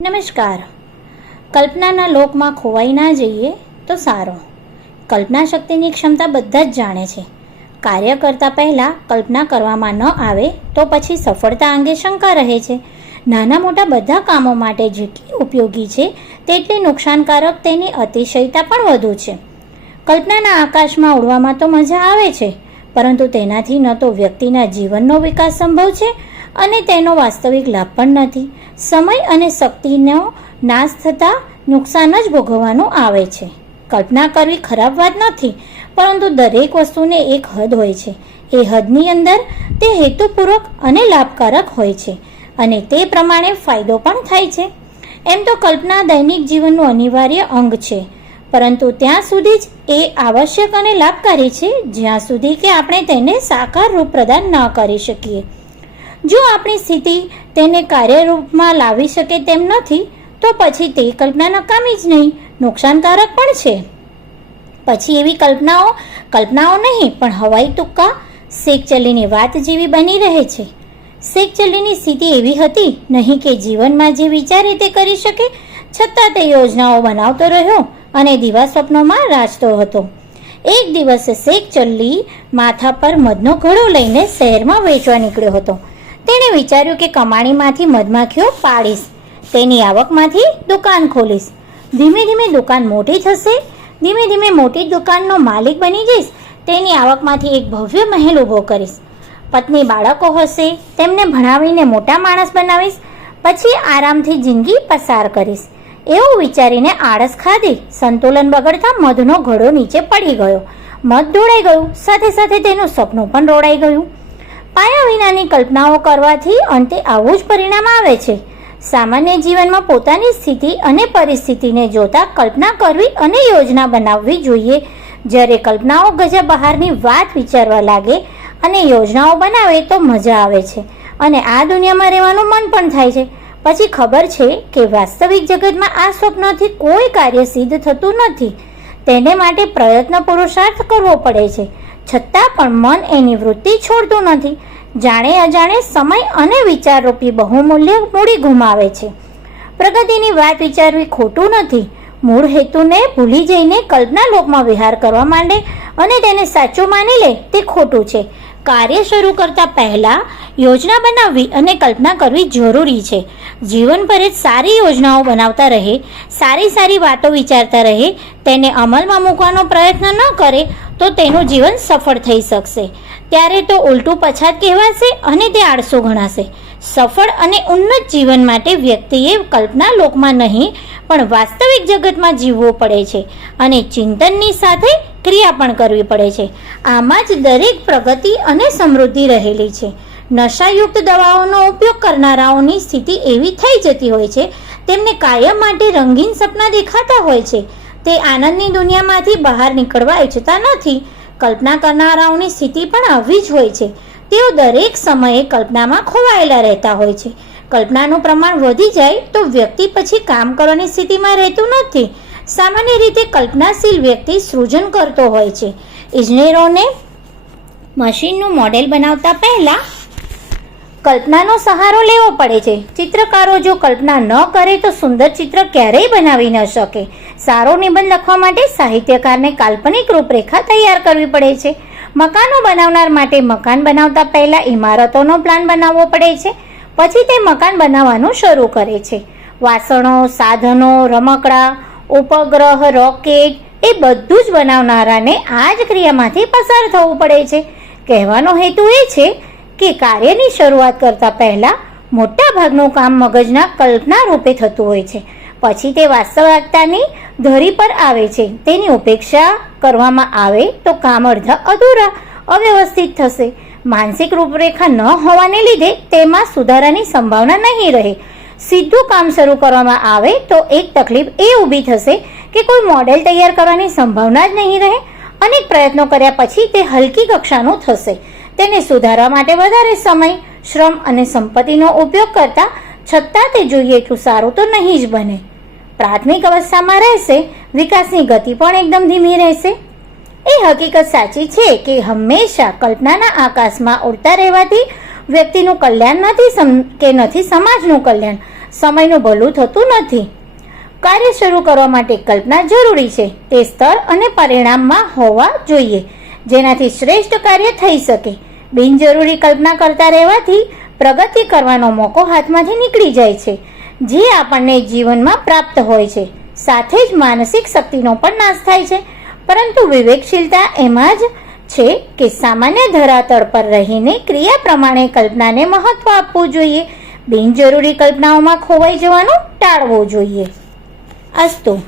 નમસ્કાર. કલ્પનાના લોકમાં ખોવાઈ ના જઈએ તો સારું. કલ્પના શક્તિની ક્ષમતા બધા જ જાણે છે. કાર્ય કરતા પહેલાં કલ્પના કરવામાં ન આવે તો પછી સફળતા અંગે શંકા રહે છે. નાના મોટા બધા કામો માટે જેટલી ઉપયોગી છે તેટલી નુકસાનકારક તેની અતિશયતા પણ વધુ છે. કલ્પનાના આકાશમાં ઉડવામાં તો મજા આવે છે, પરંતુ તેનાથી ન તો વ્યક્તિના જીવનનો વિકાસ સંભવ છે અને તેનો વાસ્તવિક લાભ પણ નથી. સમય અને શક્તિનો નાશ થતાં નુકસાન જ ભોગવવાનું આવે છે. કલ્પના કરવી ખરાબ વાત નથી, પરંતુ દરેક વસ્તુને એક હદ હોય છે. એ હદની અંદર તે હેતુપૂર્વક અને લાભકારક હોય છે અને તે પ્રમાણે ફાયદો પણ થાય છે. એમ તો કલ્પના દૈનિક જીવનનું અનિવાર્ય અંગ છે, પરંતુ ત્યાં સુધી જ એ આવશ્યક અને લાભકારી છે જ્યાં સુધી કે આપણે તેને સાકાર રૂપ પ્રદાન ન કરી શકીએ. જો આપણી સ્થિતિ તેને કાર્યરૂપમાં લાવી શકે તેમ નથી તો પછી તે કલ્પના નકામી જ નહીં, નુકસાનકારક પણ છે. પછી એવી કલ્પનાઓ નહીં પણ હવાઈ તુક્કા શેકચલ્લીની વાત જેવી બની રહે છે. શેકચલ્લીની સ્થિતિ એવી હતી નહીં કે જીવનમાં જે વિચારે તે કરી શકે, છતાં તે યોજનાઓ બનાવતો રહ્યો અને દિવા સ્વપ્નોમાં રાચતો હતો. એક દિવસે શેકચલ્લી માથા પર મધનો ઘડો લઈને શહેરમાં વેચવા નીકળ્યો હતો. તેણે વિચાર્યું કે કમાણીમાંથી મધમાખીઓ પાડીશ, તેની આવકમાંથી દુકાન ખોલીશ, ધીમે ધીમે દુકાન મોટી થશે, ધીમે ધીમે મોટી દુકાનનો માલિક બની જઈશ, તેની આવકમાંથી એક ભવ્ય મહેલ ઊભો કરીશ, પત્ની બાળકો હશે, તેમને ભણાવીને મોટા માણસ બનાવીશ, પછી આરામથી જિંદગી પસાર કરીશ. એવું વિચારીને આળસ ખાધી. સંતુલન બગડતા મધનો ઘડો નીચે પડી ગયો. મધ ઢોળાઈ ગયું, સાથે સાથે તેનું સપનું પણ રોડાઈ ગયું. પાયા વિનાની કલ્પનાઓ કરવાથી અંતે આવું જ પરિણામ આવે છે. સામાન્ય જીવનમાં પોતાની સ્થિતિ અને પરિસ્થિતિને જોતા કલ્પના કરવી અને યોજના બનાવવી જોઈએ. જ્યારે કલ્પનાઓ ગજા બહારની વાત વિચારવા લાગે અને યોજનાઓ બનાવે તો મજા આવે છે અને આ દુનિયામાં રહેવાનું મન પણ થાય છે. પછી ખબર છે કે વાસ્તવિક જગતમાં આ સ્વપ્નથી કોઈ કાર્ય સિદ્ધ થતું નથી. તેને માટે પ્રયત્ન પુરુષાર્થ કરવો પડે છે, છતાં પણ મન એની વૃત્તિ છોડતું નથી. જાણે અજાણે સમય અને વિચારરૂપી બહુમૂલ્ય મૂડી ગુમાવે છે. પ્રગતિની વાત વિચારવી ખોટું નથી. મૂળ હેતુને ભૂલી જઈને કલ્પના લોકમાં વિહાર કરવા માંડે અને તેને સાચું માની લે તે ખોટું છે. કાર્ય શરૂ કરતા પહેલા યોજના બનાવવી અને કલ્પના કરવી જરૂરી છે. જીવનભર જ સારી યોજનાઓ બનાવતા રહે, સારી વાતો વિચારતા રહે, તેને અમલમાં મૂકવાનો પ્રયત્ન ન કરે તો તેનું જીવન સફળ થઈ શકશે. ત્યારે તો ઉલટું પછાત કહેવાશે અને તે આળસુ ગણાશે. સફળ અને ઉન્નત જીવન માટે વ્યક્તિએ કલ્પના લોકમાં નહીં પણ વાસ્તવિક જગતમાં જીવવું પડે છે અને ચિંતનની સાથે ક્રિયા પણ કરવી પડે છે. આમાં જ દરેક પ્રગતિ અને સમૃદ્ધિ રહેલી છે. નશાયુક્ત દવાઓનો ઉપયોગ કરનારાઓની સ્થિતિ એવી થઈ જતી હોય છે, તેમને કાયમ માટે રંગીન સપના દેખાતા હોય છે. તે આનંદની દુનિયામાંથી બહાર નીકળવા ઈચ્છતા નથી. કલ્પના કરનારાઓની સ્થિતિ પણ આવી જ હોય છે. તેઓ દરેક સમયે કલ્પનામાં ખોવાયેલા રહેતા હોય છે. કલ્પનાનું પ્રમાણ વધી જાય તો વ્યક્તિ પછી કામ કરવાની સ્થિતિમાં રહેતું નથી. સામાન્ય રીતે કલ્પનાશીલ વ્યક્તિ સૃજન કરતો હોય છે. ઇજનેરોને મશીનનું મોડેલ બનાવતા પહેલા કલ્પનાનો સહારો લેવો પડે છે. ચિત્રકારો જો કલ્પના ન કરે તો સુંદર ચિત્ર ક્યારેય બનાવી ન શકે. સારો નિબંધ લખવા માટે સાહિત્યકારને કાલ્પનિક રૂપરેખા તૈયાર કરવી પડે છે. મકાનો બનાવનાર માટે મકાન બનાવતા પહેલા ઇમારતોનો પ્લાન બનાવવો પડે છે. પછી તે મકાન બનાવવાનું શરૂ કરે છે. વાસણો, સાધનો, રમકડા, ઉપગ્રહ, રોકેટ એ બધું જ બનાવનારાને આ જ ક્રિયામાંથી પસાર થવું પડે છે. કહેવાનો હેતુ એ છે કે કાર્યની શરૂઆત કરતા પહેલા મોટા ભાગનું કામ મગજના કલ્પના રૂપે થતું હોય છે. પછી તે વાસ્તવિકતાની ધરી પર આવે છે. તેની ઉપેક્ષા કરવામાં આવે તો કામ અડધા અધૂરા, અવ્યવસ્થિત થશે. માનસિક રૂપરેખા ન હોવાને લીધે તેમાં સુધારાની સંભાવના નહીં રહે. સીધું કામ શરૂ કરવામાં આવે તો એક તકલીફ એ ઊભી થશે કે કોઈ મોડેલ તૈયાર કરવાની સંભાવના જ નહીં રહે. અનેક પ્રયત્નો કર્યા પછી તે હલકી કક્ષાનું થશે. તેને સુધારવા માટે વધારે સમય, શ્રમ અને સંપત્તિનો ઉપયોગ કરતા છતાં તે જોઈએ એટલું સારું તો નહીં જ બને. પ્રાથમિક અવસ્થામાં રહેશે, વિકાસની ગતિ પણ એકદમ ધીમી રહેશે. એ હકીકત સાચી છે કે હંમેશા કલ્પનાના આકાશમાં ઉડતા રહેવાથી વ્યક્તિનું કલ્યાણ નથી સમાજનું કલ્યાણ. સમયનું ભલું થતું નથી. કાર્ય શરૂ કરવા માટે કલ્પના જરૂરી છે. તે સ્તર અને પરિણામમાં હોવા જોઈએ જેનાથી શ્રેષ્ઠ કાર્ય થઈ શકે. બિનજરૂરી કલ્પના કરતા રહેવાથી પ્રગતિ કરવાનો મોકો હાથમાંથી નીકળી જાય છે, જે આપણને જીવનમાં પ્રાપ્ત હોય છે. સાથે જ માનસિક શક્તિનો પણ નાશ થાય છે. પરંતુ વિવેકશીલતા એમાં જ છે કે સામાન્ય ધરાતળ પર રહીને ક્રિયા પ્રમાણે કલ્પનાને મહત્વ આપવું જોઈએ. બિનજરૂરી કલ્પનાઓમાં ખોવાઈ જવાનું ટાળવું જોઈએ. અસ્તુ.